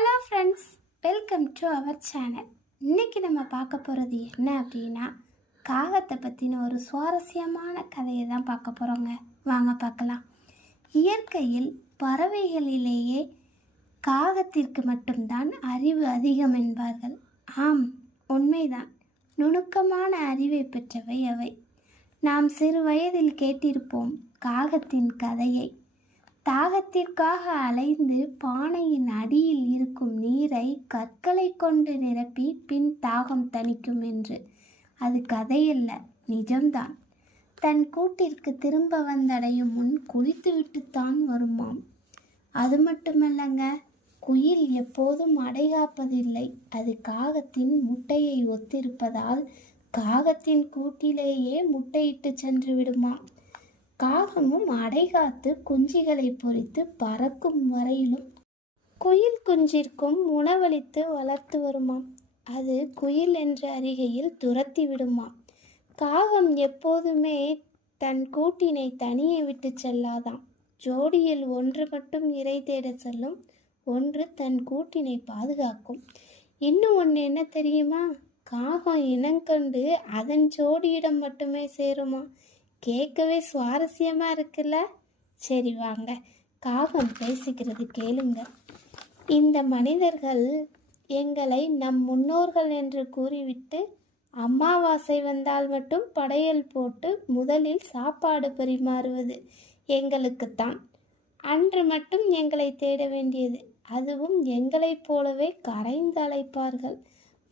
Hello friends, welcome to our channel. இன்றைக்கி நம்ம பார்க்க போகிறது என்ன அப்படின்னா, காகத்தை பற்றின ஒரு சுவாரஸ்யமான கதையை தான் பார்க்க போகிறோங்க. வாங்க பார்க்கலாம். இயற்கையில் பறவைகளிலேயே காகத்திற்கு மட்டும்தான் அறிவு அதிகம் என்பார்கள். ஆம், உண்மைதான். நுணுக்கமான அறிவை பெற்றவை அவை. நாம் சிறு வயதில் கேட்டிருப்போம் காகத்தின் கதையை. தாகத்திற்காக அலைந்து பானையின் அடியில் இருக்கும் நீரை கற்களை கொண்டு நிரப்பி பின் தாகம் தணிக்கும் என்று. அது கதையல்ல, நிஜம்தான். தன் கூட்டிற்கு திரும்ப வந்தடையும் முன் குளித்துவிட்டுத்தான் வருமாம். அது மட்டுமல்லங்க, குயில் எப்போதும் அடைகாப்பதில்லை. அது காகத்தின் முட்டையை ஒத்திருப்பதால் காகத்தின் கூட்டிலேயே முட்டையிட்டு சென்று விடுமாம். காகமும் அடைகாத்து குஞ்சுகளை பொறித்து பறக்கும் வரையிலும் குயில் குஞ்சிற்கும் உணவளித்து வளர்த்து வருமாம். அது குயில் என்ற அருகையில் துரத்தி விடுமாம். காகம் எப்போதுமே தன் கூட்டினை தனியே விட்டு செல்லாதாம். ஜோடியில் ஒன்று மட்டும் இரை தேட செல்லும், ஒன்று தன் கூட்டினை பாதுகாக்கும். இன்னும் ஒன்று என்ன தெரியுமா? காகம் இனங்கண்டு அதன் ஜோடியிடம் மட்டுமே சேருமா. கேட்கவே சுவாரஸ்யமாக இருக்குல்ல? சரி வாங்க, காகம் பேசுகிறது கேளுங்க. இந்த மனிதர்கள் எங்களை நம் முன்னோர்கள் என்று கூறிவிட்டு அமாவாசை வந்தால் மட்டும் படையல் போட்டு முதலில் சாப்பாடு பரிமாறுவது எங்களுக்குத்தான். அன்று மட்டும் எங்களை தேட வேண்டியது. அதுவும் எங்களைப் போலவே கரைந்து அழைப்பார்கள்.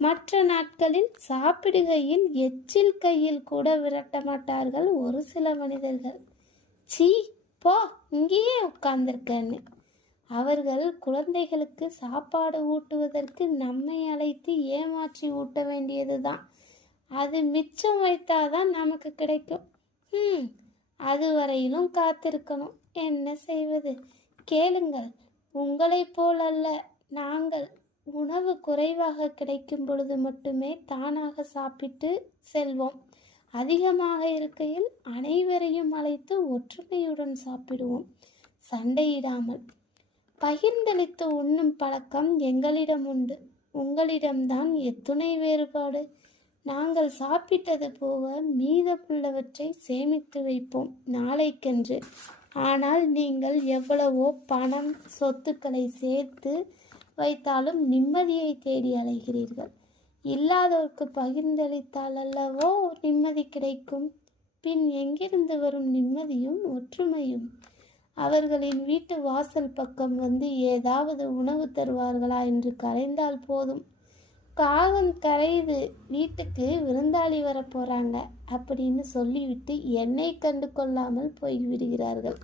மற்ற நாட்களில் சாப்பிடுகையில் எச்சில் கையில் கூட விரட்ட மாட்டார்கள் ஒரு சில மனிதர்கள். சீ போ, இங்கேயே உட்கார்ந்திருக்கன்னு. அவர்கள் குழந்தைகளுக்கு சாப்பாடு ஊட்டுவதற்கு நம்மை அழைத்து ஏமாற்றி ஊட்ட வேண்டியதுதான். அது மிச்சம் வைத்தாதான் நமக்கு கிடைக்கும். அதுவரையிலும் காத்திருக்கணும். என்ன செய்வது? கேளுங்கள். உங்களைப் போல் அல்ல நாங்கள். உணவு குறைவாக கிடைக்கும் பொழுது மட்டுமே தானாக சாப்பிட்டு செல்வோம். அதிகமாக இருக்கையில் அனைவரையும் அழைத்து ஒற்றுமையுடன் சாப்பிடுவோம், சண்டையிடாமல். பகிர்ந்தளித்து உண்ணும் பழக்கம் எங்களிடம் உண்டு. உங்களிடம்தான் எத்துணை வேறுபாடு. நாங்கள் சாப்பிட்டது போக மீதமுள்ளவற்றை சேமித்து வைப்போம் நாளைக்கென்று. ஆனால் நீங்கள் எவ்வளவோ பணம் சொத்துக்களை சேர்த்து வைத்தாலும் நிம்மதியை தேடி அலைகிறீர்கள். இல்லாதோருக்கு பகிர்ந்தளித்தால் அல்லவோ நிம்மதி கிடைக்கும். பின் எங்கிருந்து வரும் நிம்மதியும் ஒற்றுமையும்? அவர்களின் வீட்டு வாசல் பக்கம் வந்து ஏதாவது உணவு தருவார்களா என்று கரைந்தால் போதும். காகம் கரையுது, வீட்டுக்கு விருந்தாளி வர போறாங்க அப்படின்னு சொல்லிவிட்டு என்னை கண்டு கொள்ளாமல் போய்விடுகிறார்கள்.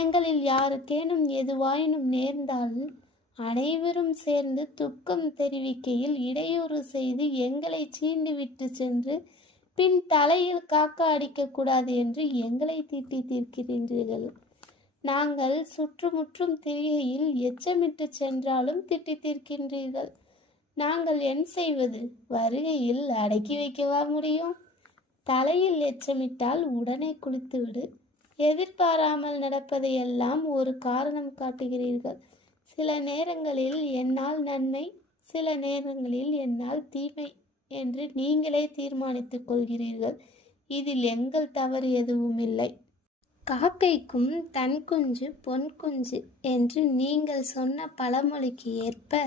எங்களில் யாருக்கேனும் எதுவாயினும் நேர்ந்தால் அனைவரும் சேர்ந்து துக்கம் தெரிவிக்கையில் இடையூறு செய்து எங்களை சீண்டு விட்டு சென்று பின் தலையில் காக்கா அடிக்கக்கூடாது என்று எங்களை திட்டி தீர்க்கிறீர்கள். நாங்கள் சுற்றுமுற்றும் திரிகையில் எச்சமிட்டு சென்றாலும் திட்டி தீர்க்கின்றீர்கள். நாங்கள் என் செய்வது? வருகையில் அடக்கி வைக்கவா முடியும்? தலையில் எச்சமிட்டால் உடனே குளித்துவிடு. எதிர்பாராமல் நடப்பதையெல்லாம் ஒரு காரணம் காட்டுகிறீர்கள். சில நேரங்களில் என்னால் நன்மை, சில நேரங்களில் என்னால் தீமை என்று நீங்களே தீர்மானித்துக் கொள்கிறீர்கள். இதில் எங்கள் தவறு எதுவும் இல்லை. காக்கைக்கும் தன் குஞ்சு பொன் குஞ்சு என்று நீங்கள் சொன்ன பழமொழிக்கு ஏற்ப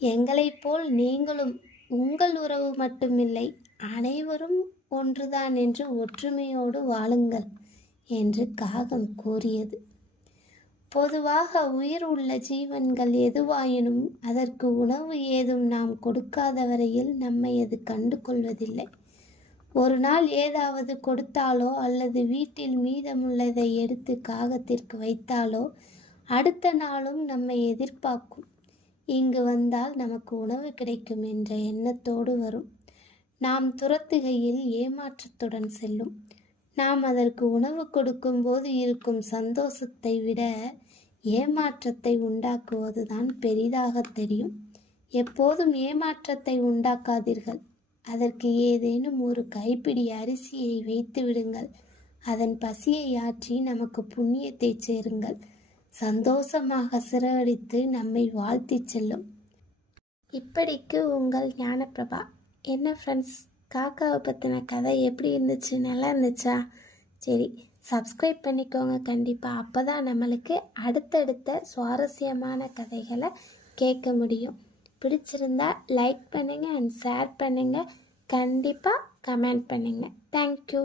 எங்களைப் போல் நீங்களும் உங்கள் உறவு மட்டுமில்லை, அனைவரும் ஒன்றுதான் என்று ஒற்றுமையோடு வாழுங்கள் என்று காகம் கூறியது. பொதுவாக உயிர் உள்ள ஜீவன்கள் எதுவாயினும் அதற்கு உணவு ஏதும் நாம் கொடுக்காத வரையில் நம்மை அது கண்டு கொள்வதில்லை. ஒரு நாள் ஏதாவது கொடுத்தாலோ அல்லது வீட்டில் மீதமுள்ளதை எடுத்து காகத்திற்கு வைத்தாலோ அடுத்த நாளும் நம்மை எதிர்பார்க்கும். இங்கு வந்தால் நமக்கு உணவு கிடைக்கும் என்ற எண்ணத்தோடு வரும். நாம் துரத்துகையில் ஏமாற்றத்துடன் செல்லும். நாம் அதற்கு உணவு கொடுக்கும்போது இருக்கும் சந்தோஷத்தை விட ஏமாற்றத்தை உண்டாக்குவதுதான் பெரிதாக தெரியும். எப்போதும் ஏமாற்றத்தை உண்டாக்காதீர்கள். அதற்கு ஏதேனும் ஒரு கைப்பிடி அரிசியை வைத்து விடுங்கள். அதன் பசியை ஆற்றி நமக்கு புண்ணியத்தை சேருங்கள். சந்தோஷமாக சிறகடித்து நம்மை வாழ்த்தி செல்லும். இப்படிக்கு உங்கள் ஞானப்பிரபா. என்ன ஃப்ரெண்ட்ஸ், காக்காவை பற்றின கதை எப்படி இருந்துச்சு? நல்லா இருந்துச்சா? சரி, சப்ஸ்கிரைப் பண்ணிக்கோங்க கண்டிப்பாக. அப்போ தான் நம்மளுக்கு அடுத்தடுத்த சுவாரஸ்யமான கதைகளை கேட்க முடியும். பிடிச்சிருந்தா லைக் பண்ணுங்கள் அண்ட் ஷேர் பண்ணுங்கள். கண்டிப்பாக கமெண்ட் பண்ணுங்கள். தேங்க்யூ.